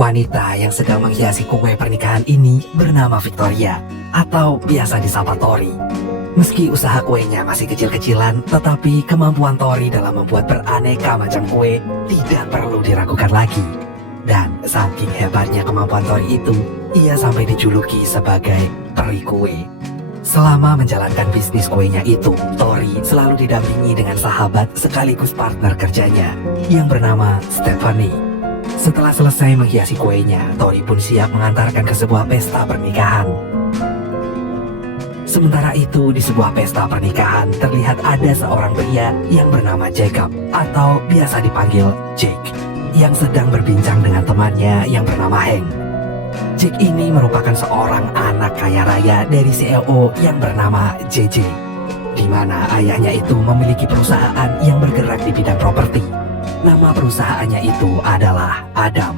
Wanita yang sedang menghiasi kue pernikahan ini bernama Victoria, atau biasa disapa Tori. Meski usaha kuenya masih kecil-kecilan, tetapi kemampuan Tori dalam membuat beraneka macam kue tidak perlu diragukan lagi. Dan saking hebatnya kemampuan Tori itu, ia sampai dijuluki sebagai peri kue. Selama menjalankan bisnis kuenya itu, Tori selalu didampingi dengan sahabat sekaligus partner kerjanya yang bernama Stephanie. Setelah selesai menghiasi kuenya, Tori pun siap mengantarkan ke sebuah pesta pernikahan. Sementara itu, di sebuah pesta pernikahan terlihat ada seorang pria yang bernama Jacob atau biasa dipanggil Jake, yang sedang berbincang dengan temannya yang bernama Hank. Jake ini merupakan seorang anak kaya raya dari CEO yang bernama JJ, di mana ayahnya itu memiliki perusahaan yang bergerak di bidang properti. Nama perusahaannya itu adalah Adam.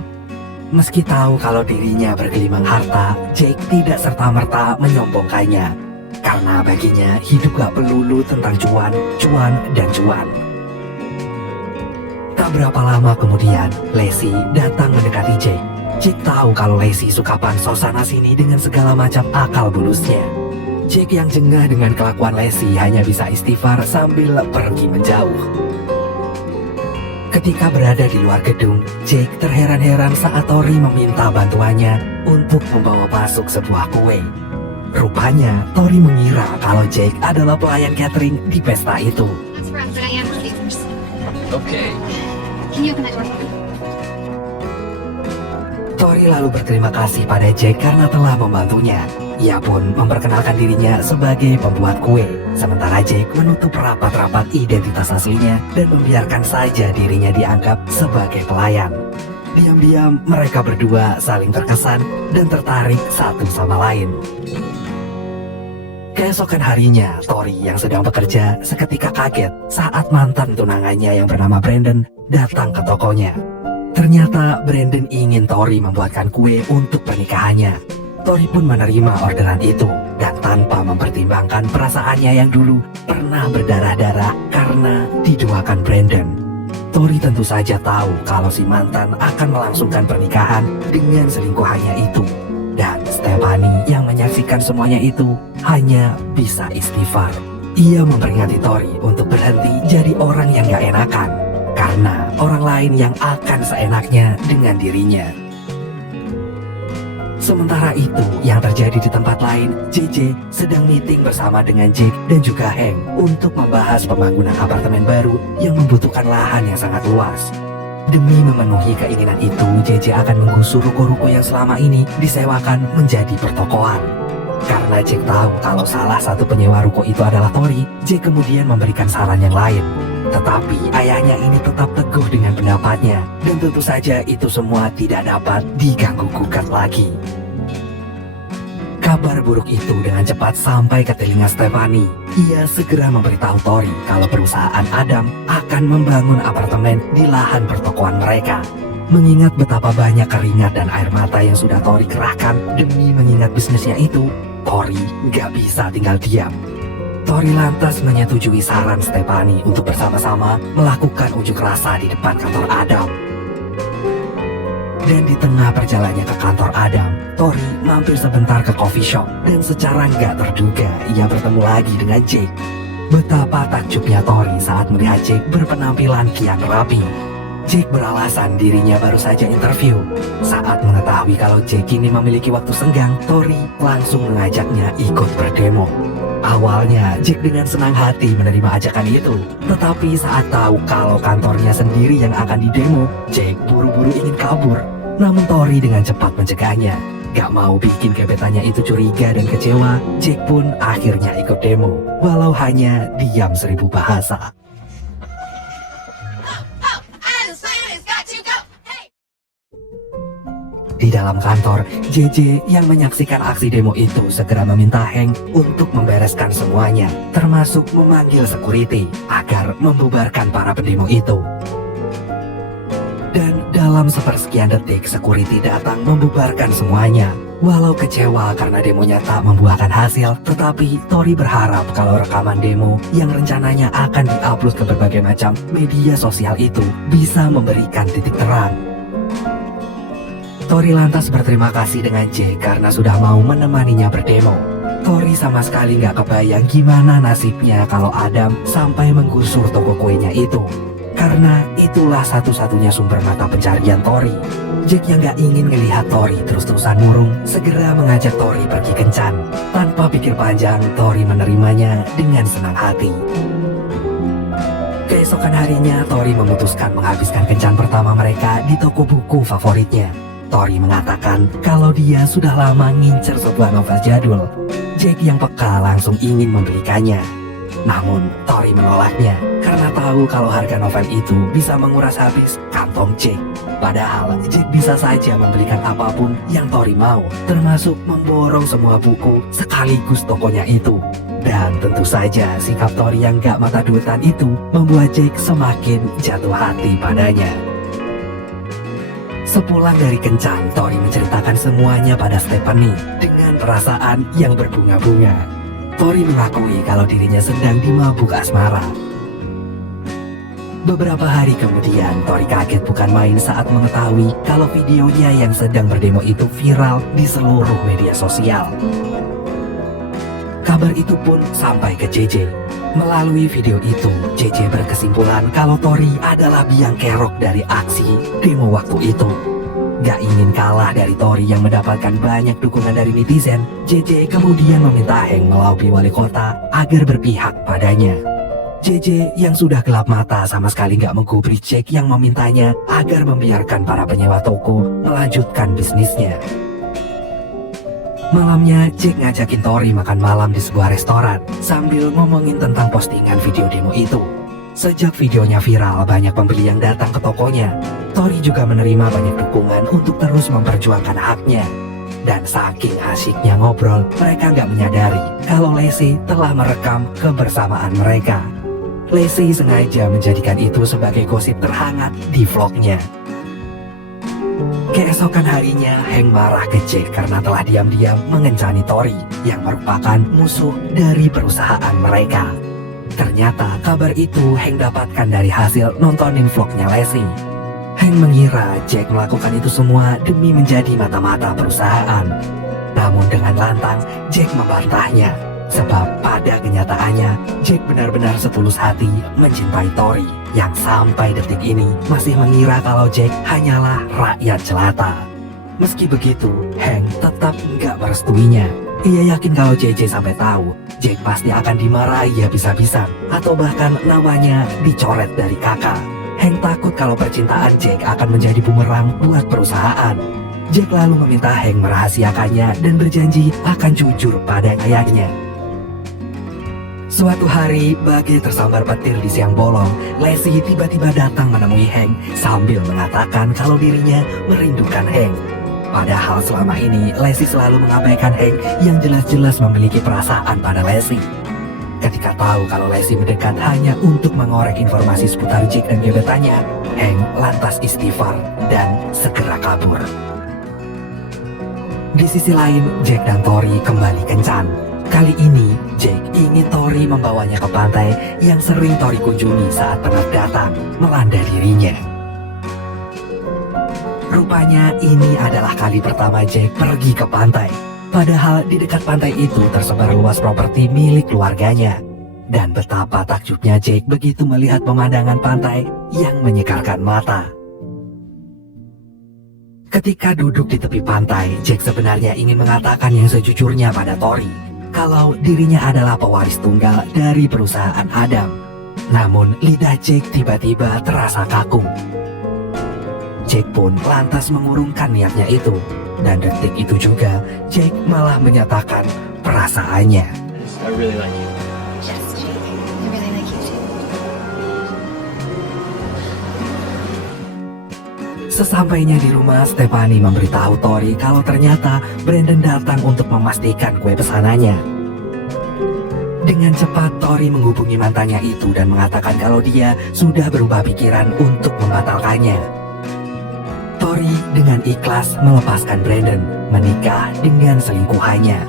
Meski tahu kalau dirinya bergelimang harta, Jake tidak serta-merta menyombongkannya. Karena baginya hidup gak melulu tentang cuan, dan cuan. Tak berapa lama kemudian, Lacey datang mendekati Jake. Jake tahu kalau Lacey suka pansos sana sini dengan segala macam akal bulusnya. Jake yang jengah dengan kelakuan Lacey hanya bisa istighfar sambil pergi menjauh. Ketika berada di luar gedung, Jake terheran-heran saat Tori meminta bantuannya untuk membawa masuk sebuah kue. Rupanya, Tori mengira kalau Jake adalah pelayan catering di pesta itu. Okay. Can you open that door? Tori lalu berterima kasih pada Jake karena telah membantunya. Ia pun memperkenalkan dirinya sebagai pembuat kue. Sementara Jake menutup rapat-rapat identitas aslinya dan membiarkan saja dirinya dianggap sebagai pelayan. Diam-diam mereka berdua saling terkesan dan tertarik satu sama lain. Keesokan harinya, Tori yang sedang bekerja seketika kaget saat mantan tunangannya yang bernama Brandon datang ke tokonya. Ternyata Brandon ingin Tori membuatkan kue untuk pernikahannya. Tori pun menerima orderan itu dan tanpa mempertimbangkan perasaannya yang dulu pernah berdarah-darah karena diduakan Brandon. Tori tentu saja tahu kalau si mantan akan melangsungkan pernikahan dengan selingkuhannya itu. Dan Stephanie yang menyaksikan semuanya itu hanya bisa istighfar. Ia memperingati Tori untuk berhenti jadi orang yang gak enakan, karena orang lain yang akan seenaknya dengan dirinya. Sementara itu, yang terjadi di tempat lain, JJ sedang meeting bersama dengan Jake dan juga Hank untuk membahas pembangunan apartemen baru yang membutuhkan lahan yang sangat luas. Demi memenuhi keinginan itu, JJ akan menggusur ruko-ruko yang selama ini disewakan menjadi pertokoan. Karena Jake tahu kalau salah satu penyewa ruko itu adalah Tori, Jake kemudian memberikan saran yang lain. Tetapi ayahnya ini tetap teguh dengan pendapatnya, dan tentu saja itu semua tidak dapat diganggu-gugat lagi. Kabar buruk itu dengan cepat sampai ke telinga Stephanie. Ia segera memberitahu Tori kalau perusahaan Adam akan membangun apartemen di lahan pertokoan mereka. Mengingat betapa banyak keringat dan air mata yang sudah Tori kerahkan demi mengingat bisnisnya itu, Tori gak bisa tinggal diam. Tori lantas menyetujui saran Stephanie untuk bersama-sama melakukan unjuk rasa di depan kantor Adam. Dan di tengah perjalanannya ke kantor Adam, Tori mampir sebentar ke coffee shop dan secara nggak terduga ia bertemu lagi dengan Jake. Betapa takjubnya Tori saat melihat Jake berpenampilan kian rapi. Jake beralasan dirinya baru saja interview. Saat mengetahui kalau Jake kini memiliki waktu senggang, Tori langsung mengajaknya ikut berdemo. Awalnya, Jake dengan senang hati menerima ajakan itu. Tetapi saat tahu kalau kantornya sendiri yang akan didemo, Jake buru-buru ingin kabur. Namun Tori dengan cepat mencegahnya. Gak mau bikin gebetannya itu curiga dan kecewa, Jake pun akhirnya ikut demo. Walau hanya diam 1000 bahasa. Di dalam kantor, JJ yang menyaksikan aksi demo itu segera meminta Hank untuk membereskan semuanya, termasuk memanggil security agar membubarkan para pendemo itu. Dan dalam sepersekian detik, security datang membubarkan semuanya. Walau kecewa karena demonya tak membuahkan hasil, tetapi Tori berharap kalau rekaman demo yang rencananya akan diupload ke berbagai macam media sosial itu bisa memberikan titik terang. Tori lantas berterima kasih dengan Jake karena sudah mau menemaninya berdemo. Tori sama sekali nggak kebayang gimana nasibnya kalau Adam sampai menggusur toko kuenya itu. Karena itulah satu-satunya sumber mata pencarian Tori. Jake yang gak ingin ngelihat Tori terus-terusan murung segera mengajak Tori pergi kencan. Tanpa pikir panjang, Tori menerimanya dengan senang hati. Keesokan harinya, Tori memutuskan menghabiskan kencan pertama mereka di toko buku favoritnya. Tori mengatakan kalau dia sudah lama ngincer sebuah novel jadul. Jake yang peka langsung ingin membelikannya. Namun, Tori menolaknya karena tahu kalau harga novel itu bisa menguras habis kantong Jake. Padahal, Jake bisa saja membelikan apapun yang Tori mau, termasuk memborong semua buku sekaligus tokonya itu. Dan tentu saja sikap Tori yang gak mata duitan itu membuat Jake semakin jatuh hati padanya. Sepulang dari kencan, Tori menceritakan semuanya pada Stephanie dengan perasaan yang berbunga-bunga. Tori mengakui kalau dirinya sedang dimabuk asmara. Beberapa hari kemudian, Tori kaget bukan main saat mengetahui kalau videonya yang sedang berdemo itu viral di seluruh media sosial. Kabar itu pun sampai ke JJ. Melalui video itu, JJ berkesimpulan kalau Tori adalah biang kerok dari aksi demo waktu itu. Gak ingin kalah dari Tori yang mendapatkan banyak dukungan dari netizen, JJ kemudian meminta Hank melobi wali kota agar berpihak padanya. JJ yang sudah gelap mata sama sekali gak menggubris Jake yang memintanya agar membiarkan para penyewa toko melanjutkan bisnisnya. Malamnya, Jake ngajakin Tori makan malam di sebuah restoran sambil ngomongin tentang postingan video demo itu. Sejak videonya viral, banyak pembeli yang datang ke tokonya. Tori juga menerima banyak dukungan untuk terus memperjuangkan haknya. Dan saking asyiknya ngobrol, mereka nggak menyadari kalau Lacey telah merekam kebersamaan mereka. Lacey sengaja menjadikan itu sebagai gosip terhangat di vlognya. Keesokan harinya, Hank marah ke Jake karena telah diam-diam mengencani Tori yang merupakan musuh dari perusahaan mereka. Ternyata kabar itu Hank dapatkan dari hasil nontonin vlognya Lacey. Hank mengira Jake melakukan itu semua demi menjadi mata-mata perusahaan. Namun dengan lantang, Jake membantahnya. Sebab pada kenyataannya, Jake benar-benar setulus hati mencintai Tori yang sampai detik ini masih mengira kalau Jake hanyalah rakyat jelata. Meski begitu, Hank tetap nggak merestuinya. Ia yakin kalau JJ sampai tahu, Jake pasti akan dimarahi habis-habisan atau bahkan namanya dicoret dari kakak. Hank takut kalau percintaan Jake akan menjadi bumerang buat perusahaan. Jake lalu meminta Hank merahasiakannya dan berjanji akan jujur pada ayahnya. Suatu hari, bagai tersambar petir di siang bolong, Lacey tiba-tiba datang menemui Hank sambil mengatakan kalau dirinya merindukan Hank. Padahal selama ini, Lacey selalu mengabaikan Hank yang jelas-jelas memiliki perasaan pada Lacey. Ketika tahu kalau Lacey mendekat hanya untuk mengorek informasi seputar Jake dan gebetannya, Hank lantas istighfar dan segera kabur. Di sisi lain, Jake dan Tori kembali kencan. Kali ini, Jake ingin Tori membawanya ke pantai yang sering Tori kunjungi saat penat datang melanda dirinya. Rupanya ini adalah kali pertama Jake pergi ke pantai. Padahal di dekat pantai itu tersebar luas properti milik keluarganya. Dan betapa takjubnya Jake begitu melihat pemandangan pantai yang menyegarkan mata. Ketika duduk di tepi pantai, Jake sebenarnya ingin mengatakan yang sejujurnya pada Tori, kalau dirinya adalah pewaris tunggal dari perusahaan Adam. Namun lidah Jake tiba-tiba terasa kaku. Jake pun lantas mengurungkan niatnya itu. Dan detik itu juga Jake malah menyatakan perasaannya. I really like you. Yes, Jake. I really like you too. Sesampainya di rumah, Stephanie memberitahu Tori kalau ternyata Brandon datang untuk memastikan kue pesanannya. Dengan cepat, Tori menghubungi mantannya itu dan mengatakan kalau dia sudah berubah pikiran untuk membatalkannya. Tori dengan ikhlas melepaskan Brandon menikah dengan selingkuhannya.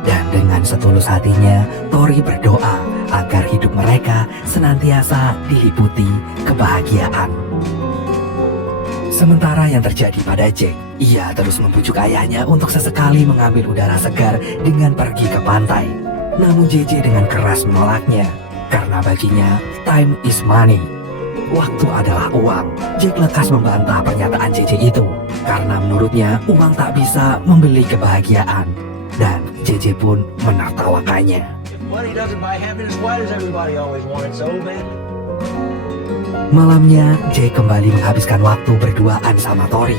Dan dengan setulus hatinya, Tori berdoa agar hidup mereka senantiasa diliputi kebahagiaan. Sementara yang terjadi pada Jack, ia terus membujuk ayahnya untuk sesekali mengambil udara segar dengan pergi ke pantai. Namun JJ dengan keras menolaknya, karena baginya time is money. Waktu adalah uang. Jack lekas membantah pernyataan JJ itu, karena menurutnya uang tak bisa membeli kebahagiaan. Dan JJ pun menertawakannya. If money doesn't buy happiness, why does everybody always want it so bad? Malamnya, Jack kembali menghabiskan waktu berduaan sama Tori.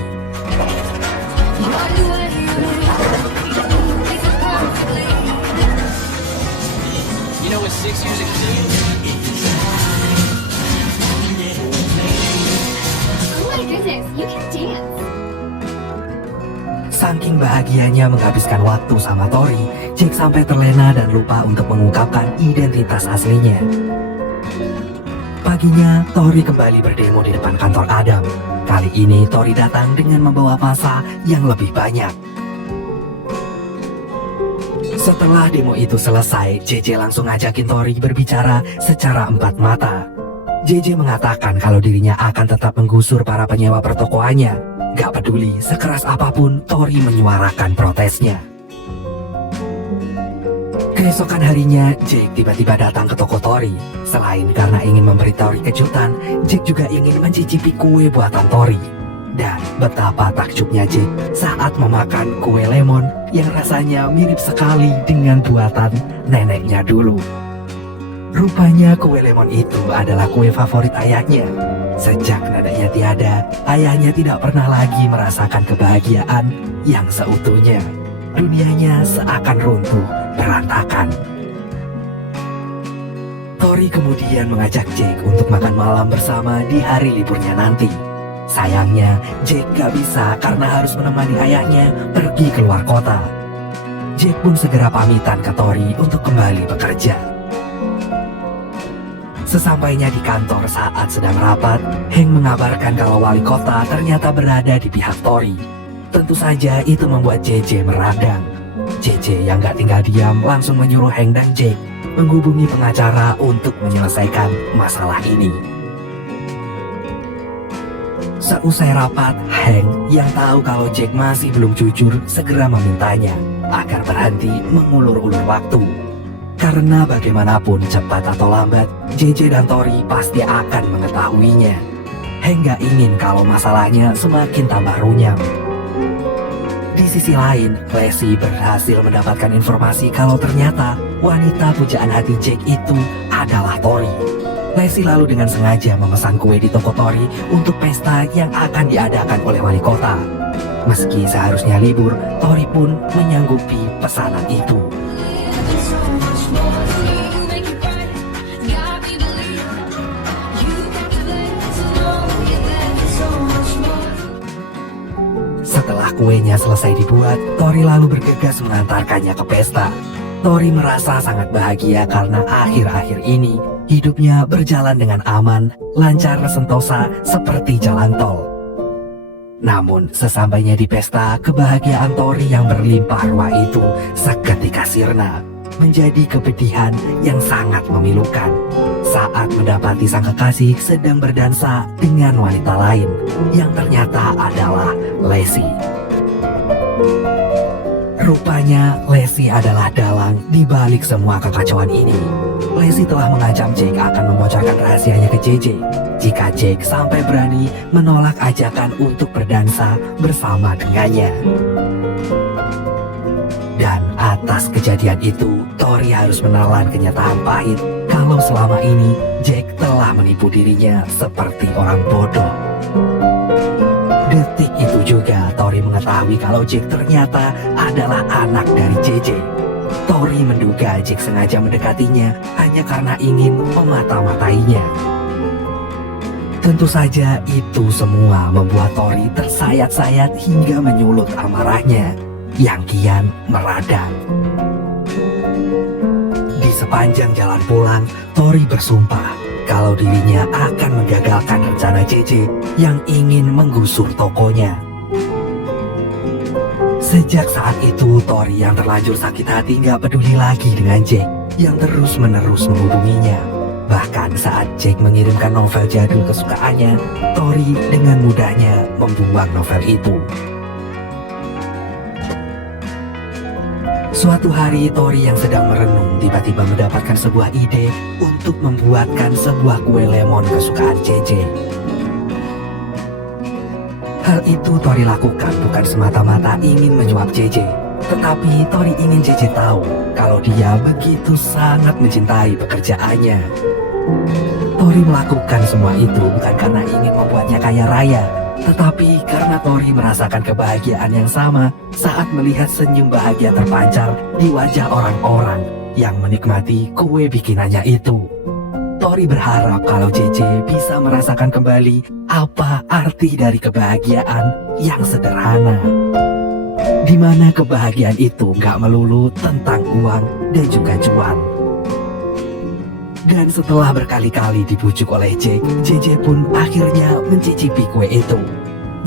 You know what 6 years ago is? Oh my goodness, you can dance. Saking bahagianya menghabiskan waktu sama Tori, Jack sampai terlena dan lupa untuk mengungkapkan identitas aslinya. Paginya, Tori kembali berdemo di depan kantor Adam. Kali ini Tori datang dengan membawa massa yang lebih banyak. Setelah demo itu selesai, JJ langsung ngajakin Tori berbicara secara empat mata. JJ mengatakan kalau dirinya akan tetap menggusur para penyewa pertokoannya. Gak peduli sekeras apapun Tori menyuarakan protesnya. Keesokan harinya, Jack tiba-tiba datang ke toko Tori. Selain karena ingin memberi Tori kejutan, Jack juga ingin mencicipi kue buatan Tori. Dan betapa takjubnya Jack saat memakan kue lemon yang rasanya mirip sekali dengan buatan neneknya dulu. Rupanya kue lemon itu adalah kue favorit ayahnya. Sejak neneknya tiada, ayahnya tidak pernah lagi merasakan kebahagiaan yang seutuhnya. Dunianya seakan runtuh, berantakan. Tori kemudian mengajak Jack untuk makan malam bersama di hari liburnya nanti. Sayangnya, Jack gak bisa karena harus menemani ayahnya pergi keluar kota. Jack pun segera pamitan ke Tori untuk kembali bekerja. Sesampainya di kantor saat sedang rapat, Hank mengabarkan kalau wali kota ternyata berada di pihak Tori. Tentu saja itu membuat JJ meradang. JJ yang gak tinggal diam langsung menyuruh Hank dan Jack menghubungi pengacara untuk menyelesaikan masalah ini. Seusai rapat, Hank yang tahu kalau Jack masih belum jujur segera memintanya agar berhenti mengulur-ulur waktu. Karena bagaimanapun cepat atau lambat, JJ dan Tori pasti akan mengetahuinya. Hank gak ingin kalau masalahnya semakin tambah runyam. Di sisi lain, Lacey berhasil mendapatkan informasi kalau ternyata wanita pujaan hati Jack itu adalah Tori. Lacey lalu dengan sengaja memesan kue di toko Tori untuk pesta yang akan diadakan oleh wali kota. Meski seharusnya libur, Tori pun menyanggupi pesanan itu. Setelah kuenya selesai dibuat, Tori lalu bergegas mengantarkannya ke pesta. Tori merasa sangat bahagia karena akhir-akhir ini hidupnya berjalan dengan aman, lancar sentosa seperti jalan tol. Namun sesampainya di pesta, kebahagiaan Tori yang berlimpah ruah itu seketika sirna, menjadi kepedihan yang sangat memilukan saat mendapati sang kekasih sedang berdansa dengan wanita lain yang ternyata adalah Lacey. Rupanya Lacey adalah dalang di balik semua kekacauan ini. Lacey telah mengancam Jack akan membocorkan rahasianya ke JJ jika Jack sampai berani menolak ajakan untuk berdansa bersama dengannya. Dan atas kejadian itu, Tori harus menelan kenyataan pahit kalau selama ini Jack telah menipu dirinya seperti orang bodoh. Detik itu juga Tori mengetahui kalau Jack ternyata adalah anak dari JJ. Tori menduga Jack sengaja mendekatinya hanya karena ingin memata-matainya. Tentu saja itu semua membuat Tori tersayat-sayat hingga menyulut amarahnya yang kian meradang. Di sepanjang jalan pulang, Tori bersumpah kalau dirinya akan menggagalkan rencana JJ yang ingin menggusur tokonya. Sejak saat itu, Tori yang terlanjur sakit hati gak peduli lagi dengan Jack yang terus-menerus menghubunginya. Bahkan saat Jake mengirimkan novel jadul kesukaannya, Tori dengan mudahnya membuang novel itu. Suatu hari Tori yang sedang merenung tiba-tiba mendapatkan sebuah ide untuk membuatkan sebuah kue lemon kesukaan JJ. Hal itu Tori lakukan bukan semata-mata ingin menyuap JJ, tetapi Tori ingin JJ tahu kalau dia begitu sangat mencintai pekerjaannya. Tori melakukan semua itu bukan karena ingin membuatnya kaya raya, tetapi karena Tori merasakan kebahagiaan yang sama saat melihat senyum bahagia terpancar di wajah orang-orang yang menikmati kue bikinannya itu. Tori berharap kalau JJ bisa merasakan kembali apa arti dari kebahagiaan yang sederhana, di mana kebahagiaan itu gak melulu tentang uang dan juga cuan. Dan setelah berkali-kali dibujuk oleh Jake, JJ pun akhirnya mencicipi kue itu.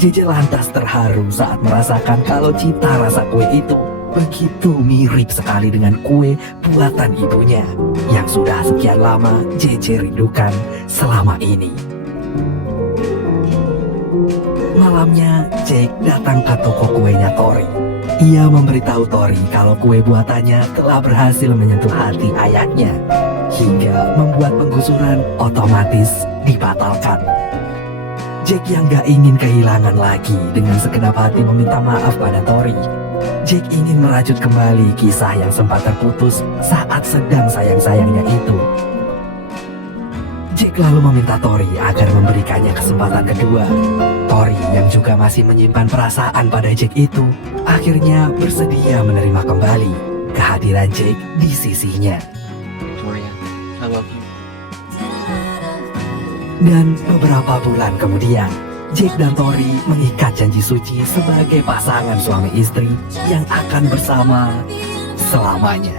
JJ lantas terharu saat merasakan kalau cita rasa kue itu begitu mirip sekali dengan kue buatan ibunya yang sudah sekian lama JJ rindukan selama ini. Malamnya, Jake datang ke toko kuenya Tori. Ia memberitahu Tori kalau kue buatannya telah berhasil menyentuh hati ayahnya, hingga membuat penggusuran otomatis dibatalkan. Jake yang gak ingin kehilangan lagi dengan segenap hati meminta maaf pada Tori. Jake ingin merajut kembali kisah yang sempat terputus saat sedang sayang-sayangnya itu. Jake lalu meminta Tori agar memberikannya kesempatan kedua. Tori yang juga masih menyimpan perasaan pada Jake itu akhirnya bersedia menerima kembali kehadiran Jake di sisinya. Victoria, I love you. Dan beberapa bulan kemudian, Jake dan Tori mengikat janji suci sebagai pasangan suami istri yang akan bersama selamanya.